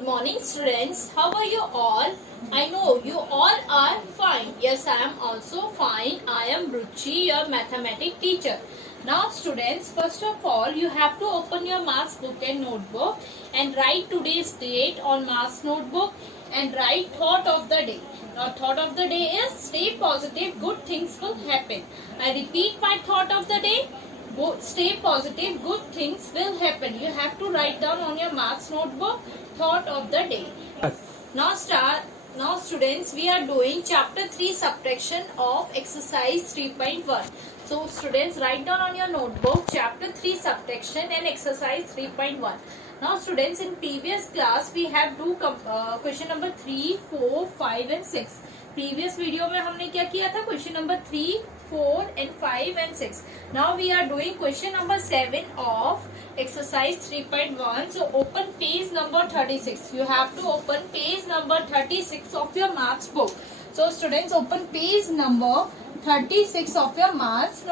Good morning, students. How are you all? I know you all are fine. Yes, I am also fine. I am Ruchi, your mathematics teacher. Now, students, first of all, you have to open your maths book and notebook and write today's date on maths notebook and write thought of the day. Now, thought of the day is stay positive, good things will happen. I repeat my thought of the day. Stay positive, good things will happen. You have to write down on your maths notebook thought of the day. Now students, we are doing chapter 3 subtraction of exercise 3.1. So students, write down on your notebook chapter 3 subtraction and exercise 3.1. Now students, in previous class we have do question number 3, 4, 5 and 6. Previous video में हमने क्या किया था? Question number 3, 4 and 5 and 6. Now we are doing question number 7 of exercise 3.1. So open page number 36. You have to open page number 36 of your maths book. So students, open page number 36 of your maths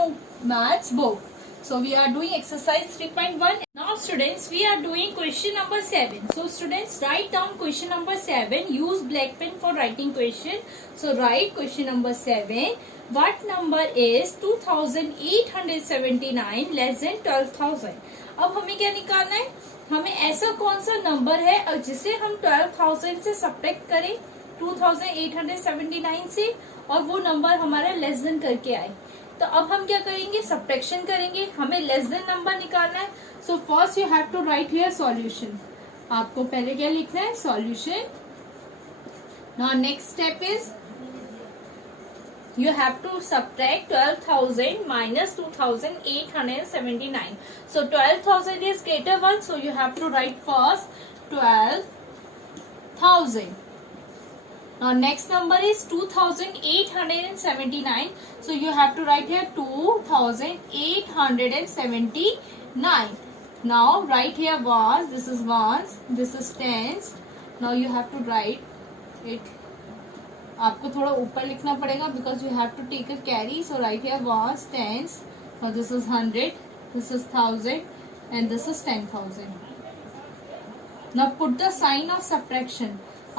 book. So we are doing exercise 3.1. Now students, we are doing question number 7. So students, write down question number 7. Use black pen for writing question. So write question number 7. What number is 2879 less than 12,000? अब हमें क्या निकालना है? हमें ऐसा कौन सा number है जिसे हम 12,000 से सब्ट्रैक्ट करें 2879 से और वो नंबर हमारा लेस देन करके आए. तो अब हम क्या करेंगे? सब्ट्रैक्शन करेंगे. हमें लेस देन नंबर निकालना है. So first you have to write here solution. आपको पहले क्या लिखना है? Solution. Now next step is you have to subtract 12,000 minus 2,879. So 12,000 is greater one, so you have to write first 12,000. Now next number is 2,879. So you have to write here 2,879. Now write here ones. This is ones. This is tens. Now you have to write it. आपको थोड़ा ऊपर लिखना पड़ेगा because you have to take a carry. So write here ones, tens. Now this is 100, this is 1000 and this is 10,000. Now put the sign of subtraction.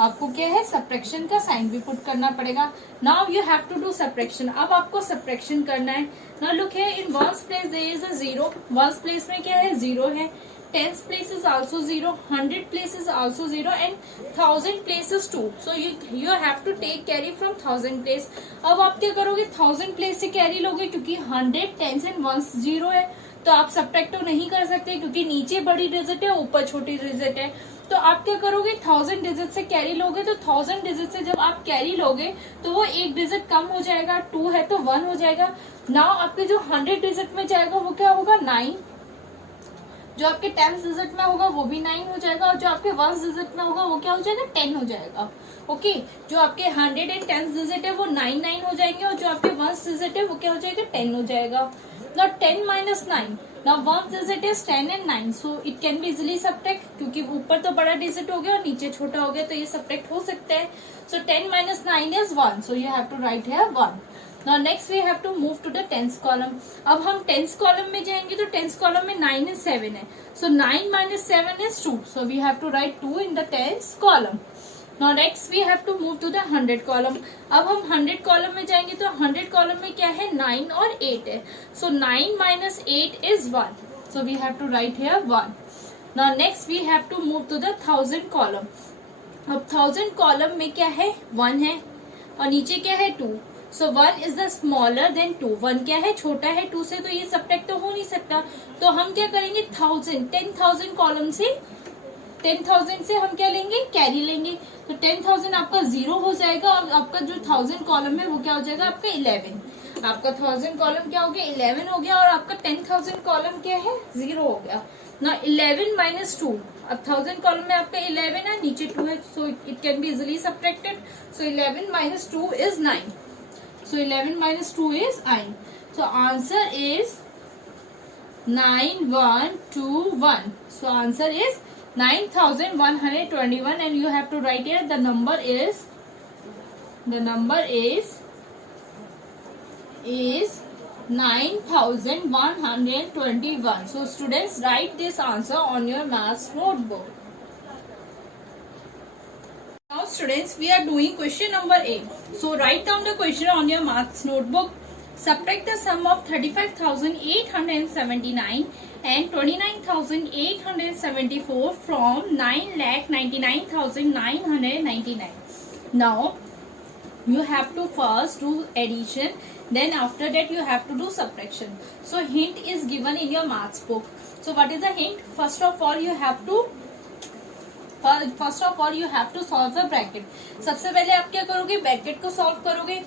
आपको क्या है? subtraction का sign भी पुट करना पड़ेगा. Now you have to do subtraction. अब आपको subtraction करना है. Now look here, in ones place there is a zero. Ones place में क्या है? Zero है. Tens place is also 0, 100 place is also 0 and 1000 place is 2. So you have to take carry from 1000 place. अब आप क्या करोगे? 1000 place से carry लोगे क्योंकि 100 tens and ones 0 है. तो आप सब्ट्रैक्ट तो नहीं कर सकते क्योंकि नीचे बड़ी डिजिट है, ऊपर छोटी डिजिट है. तो आप क्या करोगे? 1000 डिजिट से कैरी लोगे. तो 1000 डिजिट से जब आप कैरी लोगे तो वो एक डिजिट कम हो जाएगा. 2 है तो 1 हो जाएगा. नाउ आपके जो 100 डिजिट में जाएगा वो क्या होगा? 9. जो आपके 10th डिजिट में होगा वो भी 9 हो जाएगा और जो आपके 1st डिजिट में होगा वो क्या हो जाएगा? 10 हो जाएगा. ओके, जो आपके 100 एंड 10th डिजिट है वो 9 हो जाएंगे और जो आपके 1st डिजिट है वो क्या हो जाएगा? 10 हो जाएगा. Now 10 minus 9. Now 1st digit is 10 and 9. So it can be easily subtract क्योंकि ऊपर तो बड़ा डिजिट हो गया और नीचे छोटा हो गया तो ये सब्ट्रैक्ट हो सकता है. So 10 minus 9 is 1. So you have to write here 1. Now next we have to move to the tens column. अब हम tens column में जाएंगे तो tens column में 9 and 7 है. So 9 minus 7 is 2. So we have to write 2 in the tens column. Now next we have to move to the 100 column. अब हम 100 column में जाएंगे तो 100 column में क्या है? 9 और 8 है. So 9 minus 8 is 1. So we have to write here 1. Now next we have to move to the 1000 column. अब 1000 column में क्या है? 1 है और नीचे क्या है? 2. So 1 is the smaller than 2. 1 क्या है? छोटा है 2 से, तो ये सब्ट्रैक्ट तो हो नहीं सकता. तो हम क्या करेंगे? 10,000 कॉलम से 10,000 से हम क्या लेंगे? कैरी लेंगे. तो 10,000 आपका 0 हो जाएगा और आपका जो 1000 कॉलम है वो क्या हो जाएगा? आपका 11. आपका 1000 कॉलम क्या हो गया? 11 हो गया और आपका 10,000 कॉलम क्या है? 0 हो गया. ना 11 minus 2. अब 1000 कॉलम में आपका 11 है, नीचे 2 है, so it can be easily subtracted. So 11 minus 2 is 9. So 11 minus 2 is 9. So answer is 9121. So answer is 9121 and you have to write here the number is 9121. So students, write this answer on your maths notebook. students, we are doing question number 8. So write down the question on your maths notebook. Subtract the sum of 35,879 and 29,874 from 9,99,999. Now you have to first do addition, then after that you have to do subtraction. So hint is given in your maths book. So what is the hint? First of all you have to solve the bracket. सबसे पहले आप क्या करोगे, bracket को solve करोगे,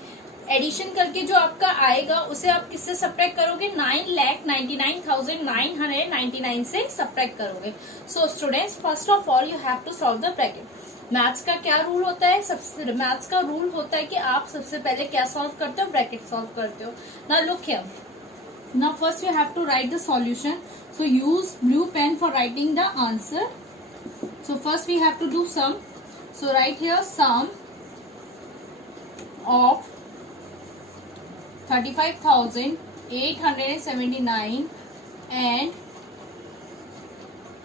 addition करके जो आपका आएगा उसे आप किससे सब्ट्रैक्ट करोगे, 9,99,999 से सब्ट्रैक्ट करोगे. So students, first of all you have to solve the bracket. Maths का क्या रूल होता है, मैथ्स का रूल होता है कि आप सबसे पहले क्या सॉल्व करते हो, ब्रैकेट सॉल्व करते हो. Now look here, now first you have to write the solution. So use blue pen for writing the answer. So first we have to do sum. So write here sum of 35,879 and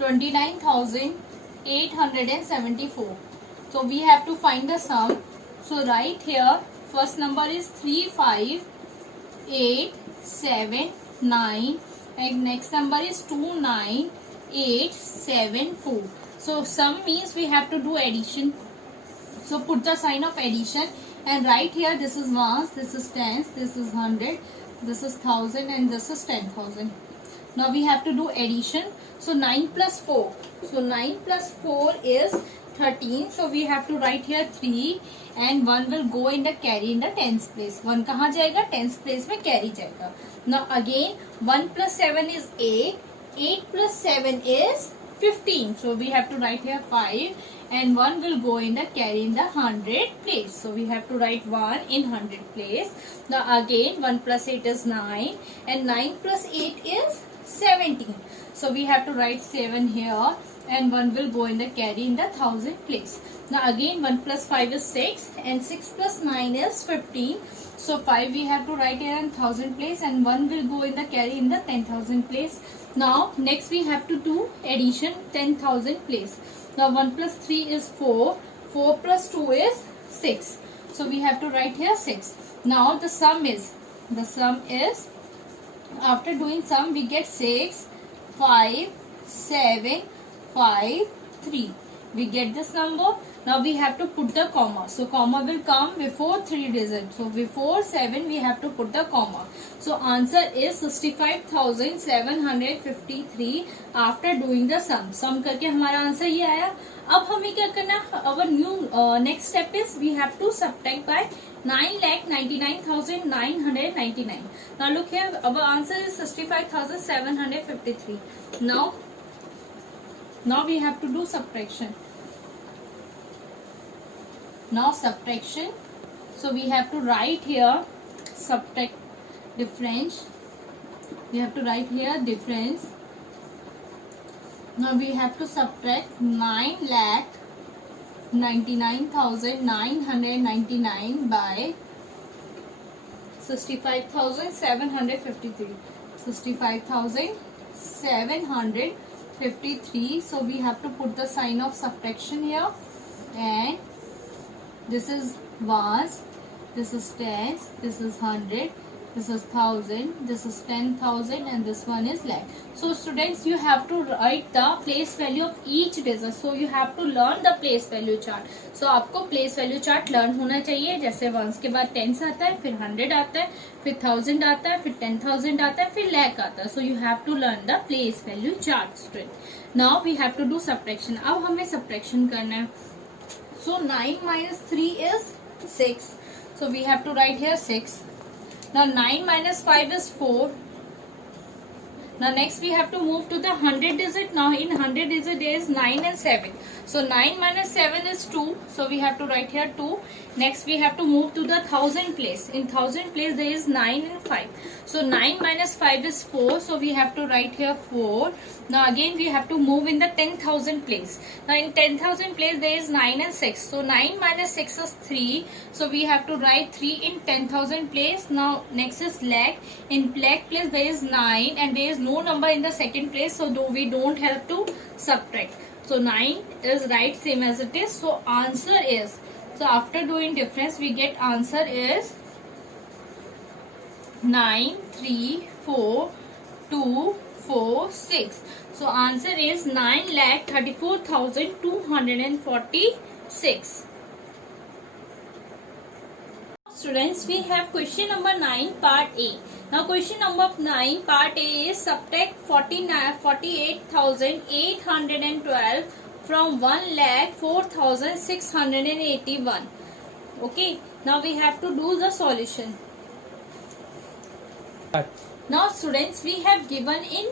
29,874. So we have to find the sum. So write here first number is 35,879 and next number is 29,874. So sum means we have to do addition. So put the sign of addition and write here this is ones, this is tens, this is 100, this is 1000 and this is 10,000. Now we have to do addition. So 9 plus 4. So 9 plus 4 is 13. So we have to write here 3 and 1 will go in the carry in the tens place. 1 कहाँ जाएगा, tens place में carry जाएगा. Now again 1 plus 7 is 8. 8 plus 7 is 15. So we have to write here 5 and 1 will go in the carry in the 100 place. So we have to write 1 in 100 place. Now again 1 plus 8 is 9 and 9 plus 8 is 17. So we have to write 7 here and 1 will go in the carry in the 1000 place. Now again 1 plus 5 is 6 and 6 plus 9 is 15. So 5 we have to write here in 1000 place and 1 will go in the carry in the 10,000 place. Now next we have to do addition, 10,000 place. Now 1 plus 3 is 4. 4 plus 2 is 6. So we have to write here 6. Now the sum is after doing sum we get 6, 5, 7, 5, 3. We get this number. Now we have to put the comma. So comma will come before 3 digits. So before 7 we have to put the comma. So answer is 65,753 after doing the sum. Sum करके हमारा answer ये आया. अब हमें क्या करना, our new next step is we have to subtract by 9,99,999. Now look here, our answer is 65,753. Now we have to do subtraction. Now subtraction. So we have to write here subtract difference. We have to write here difference. Now we have to subtract 9,99,999 by 65,753. 65,753. So we have to put the sign of subtraction here, and this is ones, this is tens, this is 100, this is 1000, this is 10,000 and this one is lakh. So students, you have to write the place value of each digit. So you have to learn the place value chart. So आपको place value chart learn होना चाहिए. जैसे ones के बाद tens आता है, फिर 100 आता है, फिर 1000 आता है, फिर 10,000 आता है, फिर lakh आता है. So you have to learn the place value chart, student. Now we have to do subtraction. अब हमें subtraction करना है. So 9 minus 3 is 6. So we have to write here 6. Now 9 minus 5 is 4. Now next we have to move to the 100 digit. Now in 100 digit there is 9 and 7. So 9 minus 7 is 2. So we have to write here 2. Next we have to move to the 1000 place. In 1000 place there is 9 and 5. So 9 minus 5 is 4. So we have to write here 4. Now again we have to move in the 10,000 place. Now in 10,000 place there is 9 and 6. So 9 minus 6 is 3. So we have to write 3 in 10,000 place. Now next is lakh. In lakh place there is 9 and there is no number in the second place. So we don't have to subtract. So 9 is right, same as it is. So answer is, so after doing difference, we get answer is 9, 3, 4, 2, 4, 6. So answer is 9,34,246. Students, we have question number 9 part A. Now question number 9 part A is subtract 48,812 from 1,04,681. Okay, now we have to do the solution. Now students, we have given in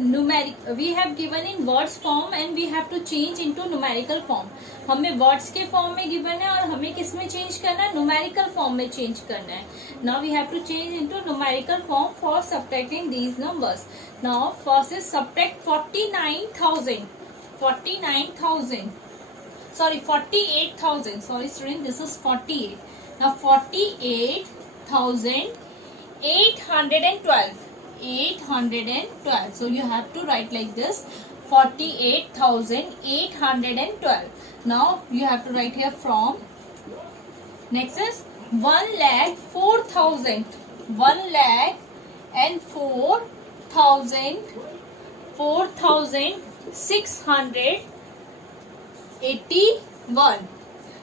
numeric, we have given in words form and we have to change into numerical form. हमें words के form में given है और हमें किस में change करना है, न्यूमेरिकल फॉर्म में चेंज करना है. Now we have to change into numerical form for subtracting these numbers. Now first is subtract 48,000. Sorry student, this is 48. Now 48,812. So you have to write like this, 48,812. Now you have to write here from. Next is 1,04,000. 4,681.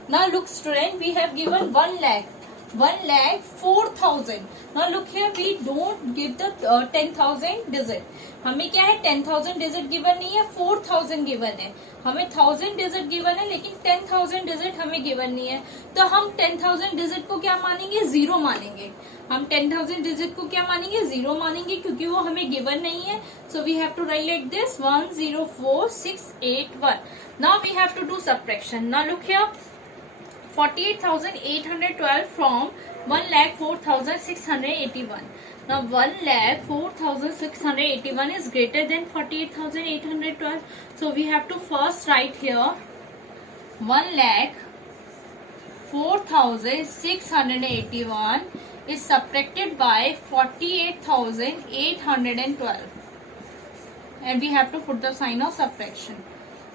Now look student, we have given 1,04,000. Now look here, we don't give the 10,000 digit. हमें क्या है, 10,000 digit given नहीं है, 4,000 given है. हमें 1,000 digit given है लेकिन 10,000 digit हमें गिवन नहीं है. तो हम 10,000 डिजिट को क्या मानेंगे, जीरो मानेंगे. हम 10,000 डिजिट को क्या मानेंगे, जीरो मानेंगे, क्योंकि वो हमें गिवन नहीं है. So we have to write like this 1,04,681. Now we have to do subtraction. Now look here, 48,812 from 1,04,681. Now 1,04,681 is greater than 48,812. So we have to first write here 1,04,681 is subtracted by 48,812. And we have to put the sign of subtraction.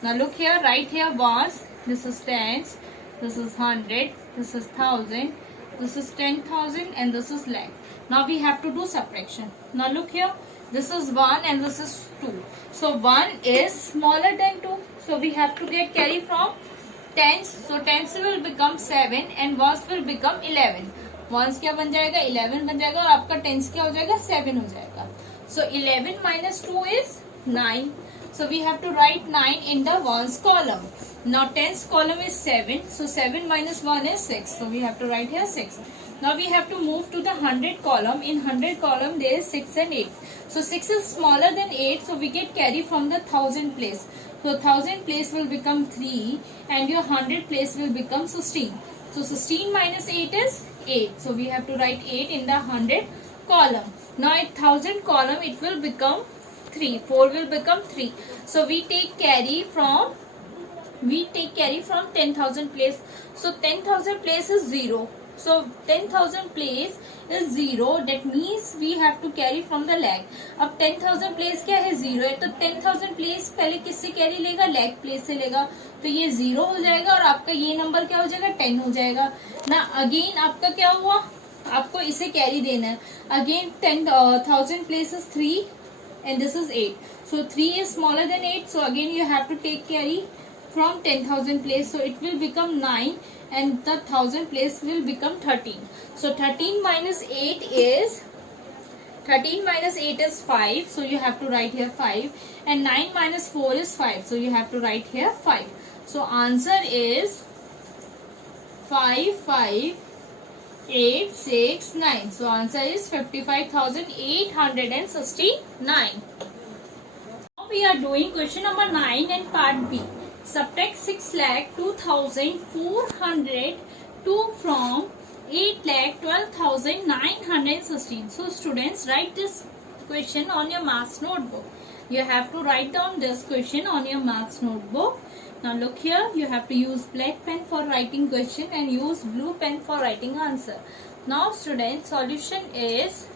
Now look here, right here ones, this is tens, this is 100, this is 1,000, this is 10,000 and this is lakh. Now we have to do subtraction. Now look here, this is 1 and this is 2. So 1 is smaller than 2. So we have to get carry from tens. So tens will become 7 and ones will become 11. Ones क्या बन जाएगा, 11 बन जाएगा और आपका tens क्या हो जाएगा, 7 हो जाएगा. So 11 minus 2 is 9. So we have to write 9 in the ones column. Now tens column is 7. So 7 minus 1 is 6. So we have to write here 6. Now we have to move to the 100 column. In 100 column there is 6 and 8. So 6 is smaller than 8. So we get carry from the 1,000 place. So 1,000 place will become 3 and your 100 place will become 16. So 16 minus 8 is 8. So we have to write 8 in the 100 column. Now at 1,000 column it will become 3. 4 will become 3. So we take carry from 10,000 place. So 10,000 place is 0. So 10,000 place is 0. That means we have to carry from the lakh. अब 10,000 place क्या है, 0 है. तो 10,000 place पहले किससे carry लेगा, lakh place से लेगा. तो ये 0 हो जाएगा और आपका ये नंबर क्या हो जाएगा, 10 हो जाएगा ना. अगेन आपका क्या हुआ, आपको इसे कैरी देना है. Again 10,000 place is 3 and this is 8. So 3 is smaller than 8. So again you have to take carry from 10,000 place. So it will become 9 and the 1,000 place will become 13. So 13 minus 8 is 5. So you have to write here 5. And 9 minus 4 is 5. So you have to write here 5. So answer is 55,869. So answer is 55,869. Now we are doing question number 9 and part B. Subtract 6,02,402 from 8,12,916. So students, write this question on your maths notebook. You have to write down this question on your maths notebook. Now look here, you have to use black pen for writing question and use blue pen for writing answer. Now students, solution is,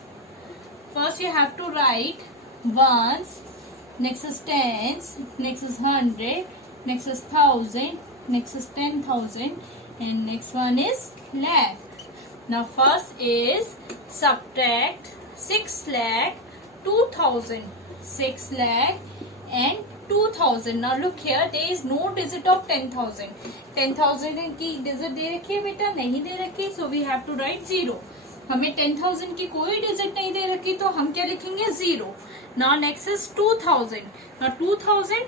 first you have to write ones, next is tens, next is 100, next is 1000, next is 10,000, and next one is lakh. Now first is subtract 6 lakh 2,000, 6 lakh and 2,000. Now look here, there is no digit of 10,000. 10,000 की digit दे रखी है बेटा, नहीं दे रखी, so we have to write 0. हमें 10,000 की कोई digit नहीं दे रखी, तो हम क्या लिखेंगे 0. Now next is 2,000. Now 2,000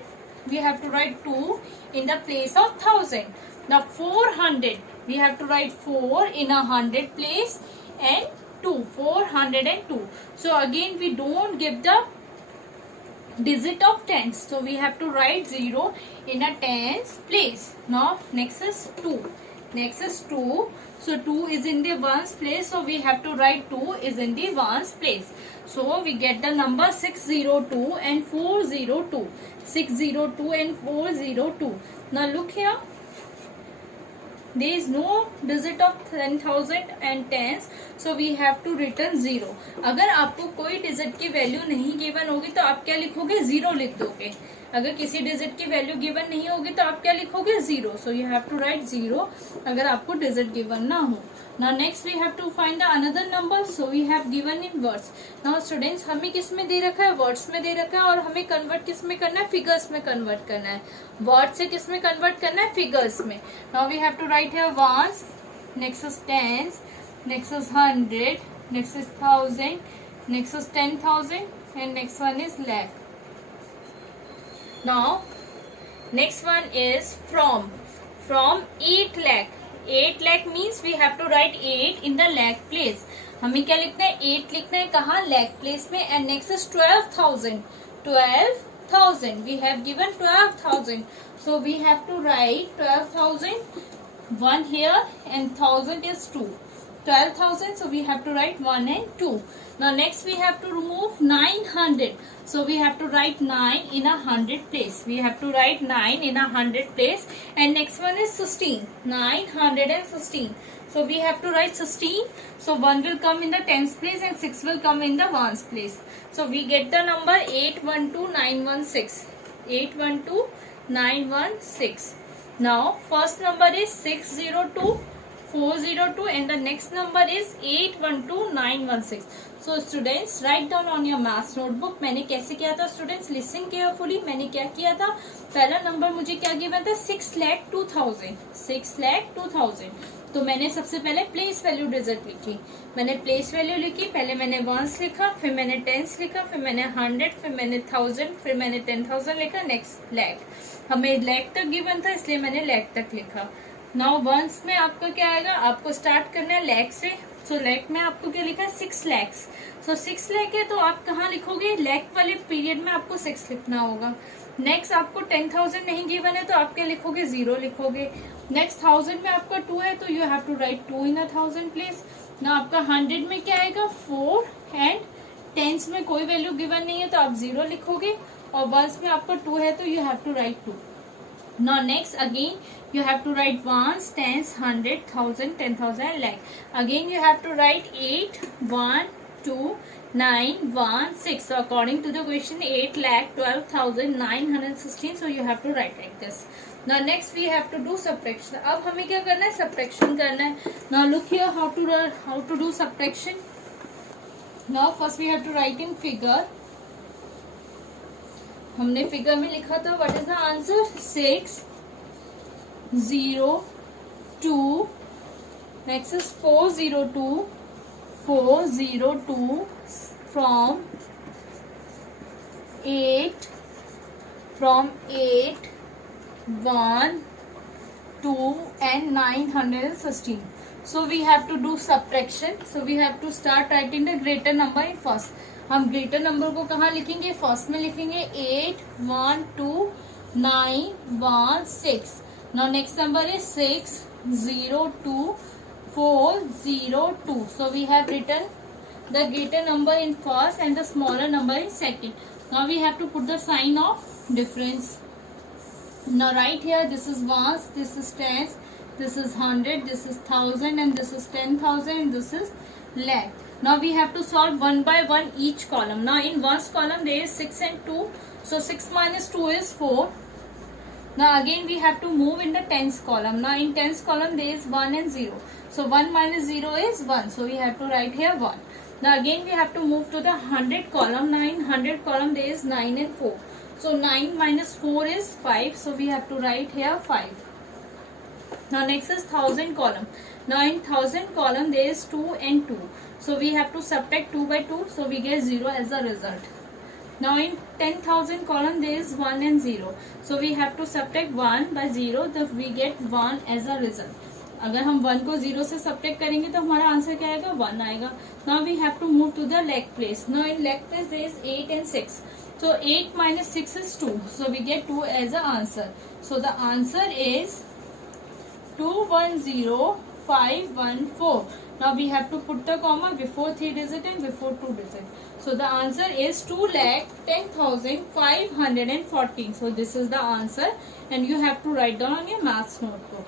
we have to write 2 in the place of 1,000. Now 400 we have to write 4 in a 100 place and 2, 402. So again we don't give the digit of tens, so we have to write 0 in a tens place. Now next is 2. Next is 2. So 2 is in the ones place, so we have to write 2 is in the ones place. So we get the number 602 and 402. 602 and 402. Now look here, there is no digit of 10,000 and tens, so we have to return 0. अगर आपको कोई digit की value नहीं given होगी तो आप क्या लिखोगे, 0 लिख दोगे. अगर किसी डिजिट की वैल्यू गिवन नहीं होगी तो आप क्या लिखोगे, 0. So you have to write 0 अगर आपको डिजिट गिवन ना हो. Now next we have to find the another number, so we have given in words. Now students, हमें किस में दे रखा है, वर्ड्स में दे रखा है, और हमें कन्वर्ट किस में करना है, फिगर्स में कन्वर्ट करना है. वर्ड से किस में कन्वर्ट करना है, फिगर्स में. Now we have to write here ones, next is tens, next is 100, next is 1000, next is 10,000 and next one is lakh. Now next one is from 8 lakh. 8 lakh means we have to write 8 in the lakh place. हमें क्या लिखना है, 8 लिखना है कहाँ, lakh place में. And next is 12,000. 12,000 we have given 12,000, so we have to write 12,000 1 here and 1,000 is 2. 12,000, so we have to write 1 and 2. Now next we have to remove 900, so we have to write 9 in a 100 place. We have to write 9 in a 100 place. And next one is 16. 916, so we have to write 16. So 1 will come in the tens place and 6 will come in the ones place. So we get the number 812916. 812916. Now first number is 602 402 and the next number is 812916. So students, write down on your maths notebook. मैंने कैसे किया था students, listen carefully. मैंने क्या किया था, पहला number मुझे क्या गिवन था, 6,02,000. 6,02,000. तो मैंने सबसे पहले प्लेस वैल्यू डिजिट लिखी. मैंने प्लेस वैल्यू लिखी, पहले मैंने वंस लिखा, फिर मैंने टेंस लिखा, फिर मैंने 100, फिर मैंने 1000, फिर मैंने 10,000 लिखा. नेक्स्ट लैख, हमें लैख तक गिवन था इसलिए मैंने लैख तक लिखा. नाउ वंस में आपका क्या आएगा, आपको स्टार्ट करना है लैख से. सो लैख में आपको क्या लिखा है, 6 lakhs. सो 6 lakh है तो आप कहाँ लिखोगे, लैख वाले पीरियड में आपको 6 लिखना होगा. नेक्स्ट आपको 10,000 नहीं गिवन है तो आप क्या लिखोगे, 0 लिखोगे. नेक्स्ट 1000 में आपका 2 है तो you have to write 2 in 1,000 place. ना आपका 100 में क्या आएगा, 4 एंड टेंस में कोई वैल्यू गिवन नहीं है तो आप 0 लिखोगे. और वंस में आपका 2 है तो you have to write 2. Now next again you have to write ones, tens, 100, 1000, 10,000 lakh. Again you have to write 8, 1, 2, 9, 1, 6. So according to the question 8,12,916. So you have to write like this. Now next we have to do subtraction. अब हमें क्या करना है, subtraction करना है. Now look here how to do subtraction. Now first we have to write in figure. हमने figure में लिखा था what is the answer, 602. Next is 402 from 8 1 2 and 916. So we have to do subtraction. So we have to start writing the greater number in first. हम greater number को कहाँ लिखेंगे, first में लिखेंगे 8 1 2 9 1 6. Now next number is 602 402. So we have written the greater number in first and the smaller number in second. Now we have to put the sign of difference. Now right here this is ones, this is tens, this is 100, this is 1000 and this is 10,000 and this is lakh. Now we have to solve one by one each column. Now in ones column there is 6 and 2, So 6 minus 2 is 4. Now again we have to move in the tens column. Now in tens column there is 1 and 0. So 1 minus 0 is 1. So we have to write here 1. Now again we have to move to the 100 column. Now in 100 column there is 9 and 4. So 9 minus 4 is 5. So we have to write here 5. Now next is 1000 column. Now in 1000 column there is 2 and 2. So we have to subtract 2 by 2. So we get 0 as a result. Now in 10,000 column there is 1 and 0. So we have to subtract 1 by 0. So we get 1 as a result. अगर हम 1 को 0 से subtract करेंगे तो हमारा answer क्या आएगा? 1 आएगा. Now we have to move to the leg place. Now in leg place there is 8 and 6. So 8 minus 6 is 2. So we get 2 as the answer. So the answer is 210514. Now we have to put the comma before 3 digit and before 2 digit. So the answer is 2,10,514. So this is the answer and you have to write down on your maths notebook.